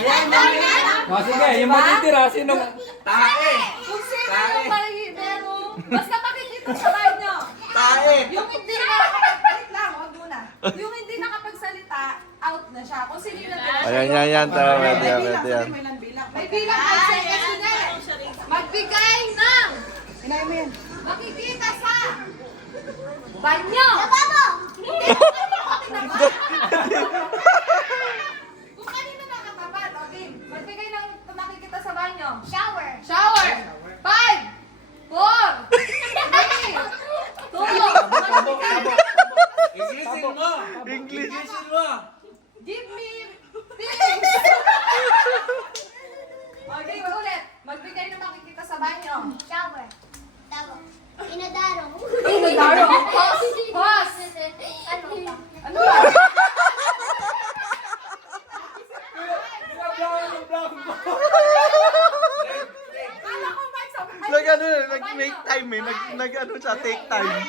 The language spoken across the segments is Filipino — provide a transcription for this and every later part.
Sige, yung matitira, sino? Tae! Kung sino Tae. yung parihidero, basta makikita sa bahay nyo. Tae! Yung hindi wait lang, huwag muna. Yung hindi nakapagsalita, out na siya. Kung sino yung Ayan. Pwede yan. may bilang ay magbigay ng makikita sa banyo. Hindi ko kung kanino nakatapat, okay. Magbigay ng makikita sa banyo. Shower. Shower. 5, 4, 3, 2, Inglesin mo! English. Inglesin mo! give me things. Okay, ulit. Magbigay ng makikita sa banyo. Shower. Tama. Inadaro. Inadaro? Pause. Ano pa? Ano ba? Kala ko ba sabi? Nag-make time eh. Nag-ano siya, take time. 4,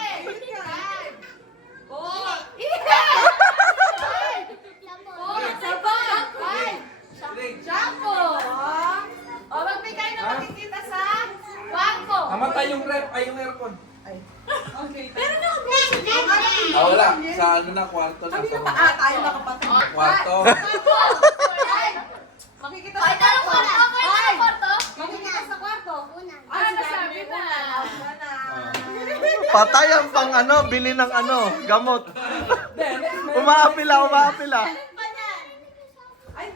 shampoo. O, magbigay na makikita sa kwarto. Namatay yung rep, ay yung aircon. Okay. Wala. Sa ano na, kwarto na. Tayo nakapatid. Kwarto. Makikita sa kwarto. Makikita sa kwarto. Ano nasabi mo na? Patay ang pang ano, bili ng ano, gamot. Umaapila.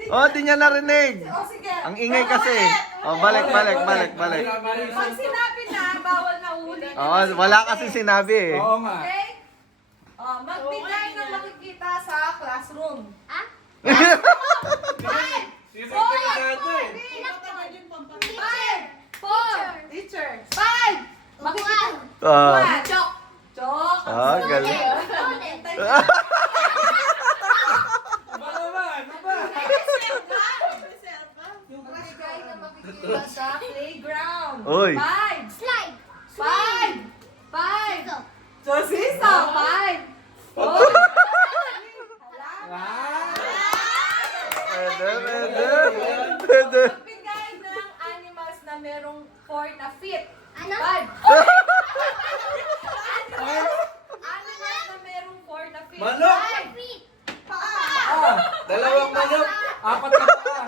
Oh, di niya narinig. O, sige. Ang ingay kasi. Oh, balik. Pag sinabi na, bawal na uli. Oh, wala kasi sinabi eh. Oo nga. Okay? Magbigay ng makikita sa classroom. Ah? 5, Sisipin na natin. 4, teacher. 5, makikita. Ah. Chok. Chok. Ah, galing. Ba naman? Ba? Yung magbigay ng makikita sa playground. Oy. 5, Slide. 5. Sosiso. 5, 4. Pwede. Magbigay ng animals na merong 4 na feet. Ano? 5. Animals na merong 4 na feet. Manok. 5. Feet. Dalawang manok. Apat na paa.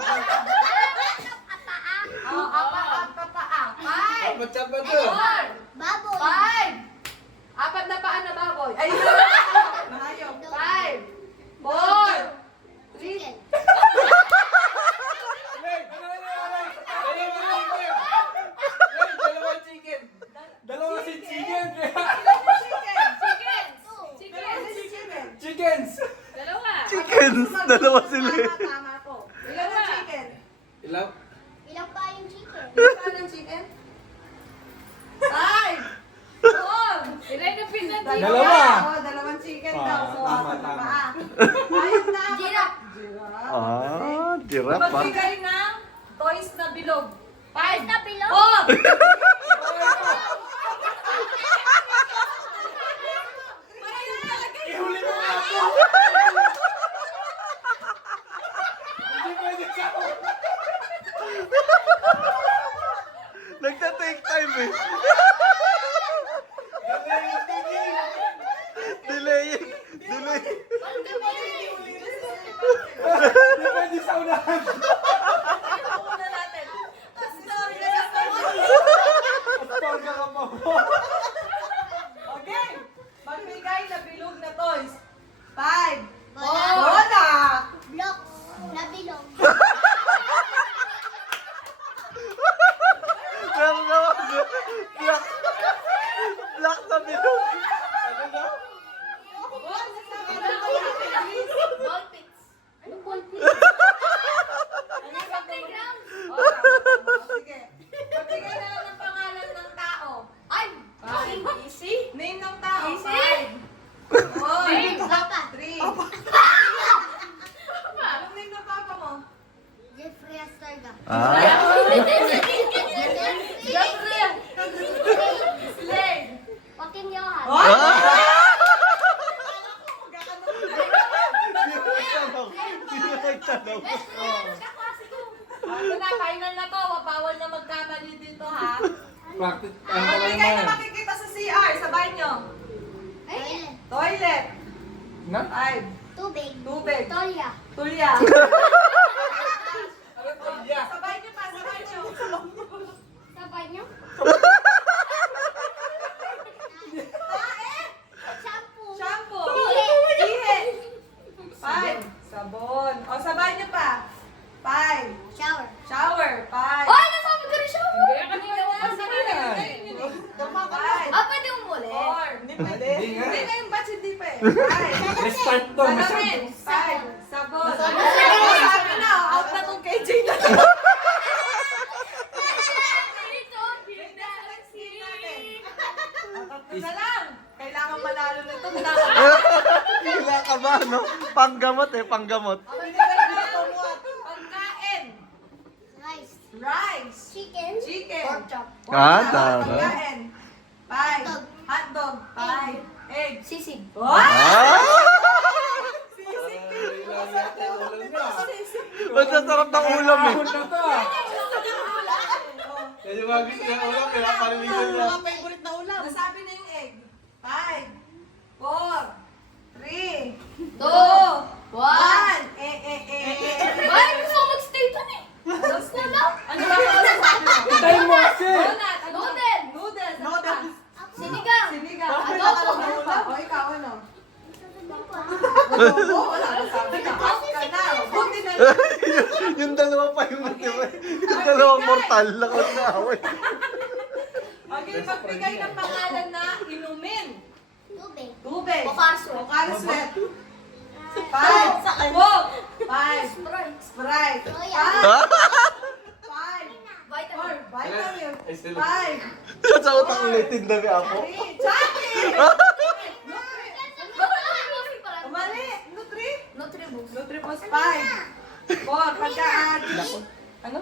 Apat na paa. 5. Apat-sapat to. 4. Baboy. 5. Apat na paa na baboy. Ay, 5. 4. 3. Chicken. Dalawang chicken. Dalawa si chicken. Chickens. Chickens. Chickens. Dalawa sila eh. Tama po. Ilan ang chicken? Ilaw. Ilang pa yung chicken? Ilan ang chicken? 5. 4. Ilan na pinag Dalawa. Dalawang chicken Ah, daw. So, tama, apat na tama. paa. Ayun na. Giraffe. Ah, giraffe ah. Magbigay ng toys na bilog. 5. Na bilog? 4. Ihuli mo nga po. Hindi pwede ka. Nagta-take time eh. Delaying. Hindi pwede sa unahan. Una natin. Astorga ka pa po. Okay. Magbigay na bilog na toys. 5. Bola. Bola. Blocks. Na bilog. Black na bilog. Ball pits. Anong ball pits? Sige. Magbigay na lang ng pangalan ng tao. Ay! Easy? Name ng tao. Easy? 5. 4. Name. Papa. 3. Anong name ng papa mo? Jeffrey Astorga. Ah. Jeffrey. Slade. Joaquin Johan. Sino nagtanong? Kaklase ko. na, final na to. Bawal na magkamali dito, ha? Practice. Ano ka Magbigay na naman? makikita sa CR. Sabay nyo. Toilet. Toilet. Na? 5. Tubig. Tubig. Tolya. Tulya. Ano to? Yeah. Sabay nyo pa, sabay nyo. Sabay niyo. Shampoo. Shampoo. Ihi. Ihi. 5. Sabon. O, sabay nyo pa. 5. Shower. Shower. 5. Ay, nasabi ko rin shower. Hindi, kanina wala sa Tama ka. Pwede yung muli. 4. Hindi pwede. Hindi nga. Hindi na yung batch, hindi pa eh. 5. Restart to. Salamin. Masyado. 5. Sabon. Sabi na, out na tong KJ na to. Isa lang. Kailangan manalo na ito. Hila ka ba, no? Panggamot eh, panggamot. Pagkain. Rice. Rice. Chicken. Chicken. Pork chop. Ah, tama. Pagkain. 5. Hotdog. 5. Egg. Sisig. Wow! Ah! Sisig. Ilan yata yung ulam niya. Masasarap ng ulam eh. Ahon na to ah. Kasi bagay siya ulam, kaya pariligan niya. favorite na ulam. Nasabi na yung egg. 5. 4. 3. 2. 1. Ay, gusto ko mag-stay dun eh. Tapos na lang. Ano ba yung sasabi mo? Tayo mo kasi. Donut. Ano ba? Noodle. Noodles. Ano ba? Sinigang. Sinigang. Ano Adobo. ba yung ulam? O ikaw ano? Adobo. Wala ka sabi na. Out ka na. Buti na lang. Yung dalawa pa yung natira. Yung dalawang mortal lang ako sa away. Okay, magbigay ng pangalan na inumin. Tubig. Tubig. Bocaro. Bocaro Sweat. 5. Coke. 5. Sprite. Sprite. Soya. 5. Vitamin. 4. Vitamin. Ay, sila. 5. Sa utang ulitin na kaya ako. 3. Chocolate. Mali. Nutri. Nutribus. Nutribus 5. 4. Pagkaan. Ano?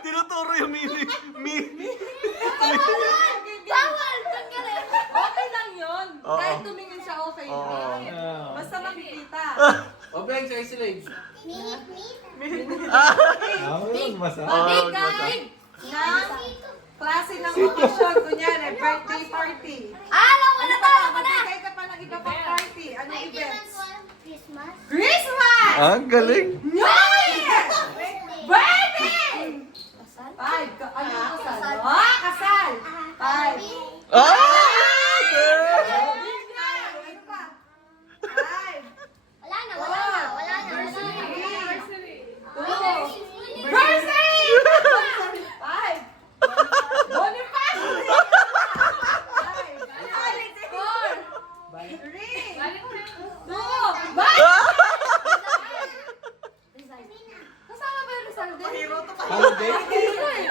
Tinuturo yung mini. Bawal! Tanggalin! Okay lang yun. Oo. Kahit tumingin siya, okay lang. Oo. Basta makikita. O, Ben, sa isilage. Ah, yun, masarap. Big Ah, guy na klase ng okasyon. Kunyari, birthday party. Alam ko na to! Alam ko na! Magbigay ka pa ng iba pang party. Anong events? Christmas. Christmas! Ah, galing. New Year! Birthday! Kasal. 5. Ano ang kasal? Kasal. Ah, kasal! 5. Ah! Big guy! Ano pa? 5. Wala na, wala na, wala na. Birthday! 5. Boniface! 5. 4. 3. 2. Kasama ba yung Rizal din? Holiday?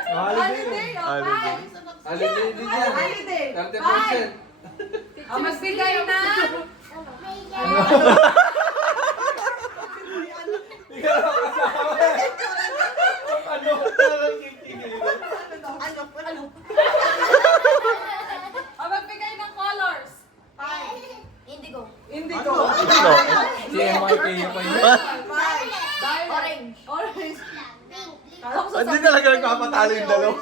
Holiday. Holiday. Holiday din yan. Holiday. 30%. Ang magbigay na. Ikaw ang kasama eh. Ano? Talagang kitigil. Ang magbigay ng colors. 5. Indigo. Indigo. Indigo. CMYK pa yun. 5. Orange. Orange. Pink. Hindi talaga nagpapatalo yung dalawa.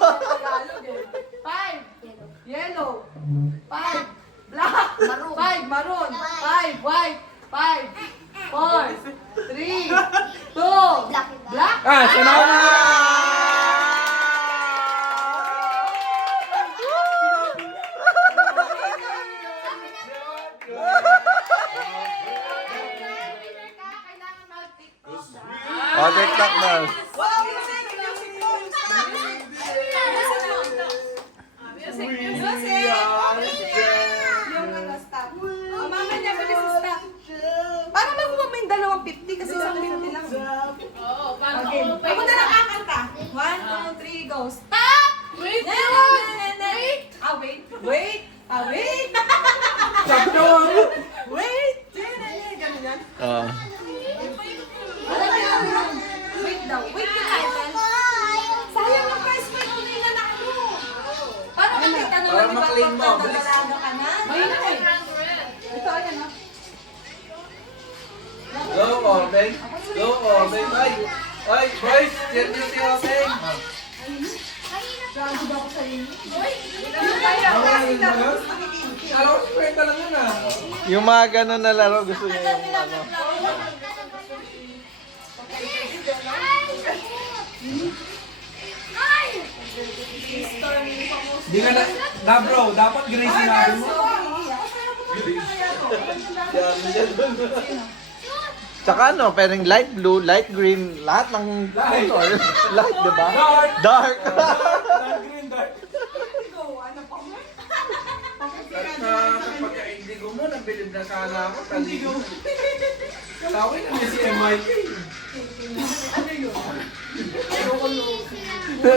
5. Yellow. 5. Black. Maroon. 5. Maroon. 5. White. 5. 4. 3. 2. Black. Black. Ah, sanaw na! Oh, TikTok na. Wow, music! Music po! Music! Yung ano, stop. Oh, mama niya, bilis stop. Para makuha mo yung 250 kasi isang 50 lang. Okay. Ako na lang kakanta. 1, 2, 3, go. Stop! Wait! Wait! Wait! Wait! Wait! Wait! Ganun yan. Ah. Alam niyo yun. Wait daw. Wait ka natin. Sayang ang price mo yung inanak mo. Para makita naman Para ni ma-claim mo. Papa na dalado ka na. Ito, ayan o. Obeng. Go, Obeng. Ay, boys, cheer nyo si Obeng. Alam ko, kwenta lang yun ah. Yung mga ganun na laro, gusto niya yung ano. Di ka na bro, dapat gray sinabi mo. Tsaka ano, pwedeng light blue, light green, lahat ng color. Light, di ba? Dark! Dark green, dark. Pagka-indigo mo, nabilib na sana ako. Taligo. Tawin na niya si MIK.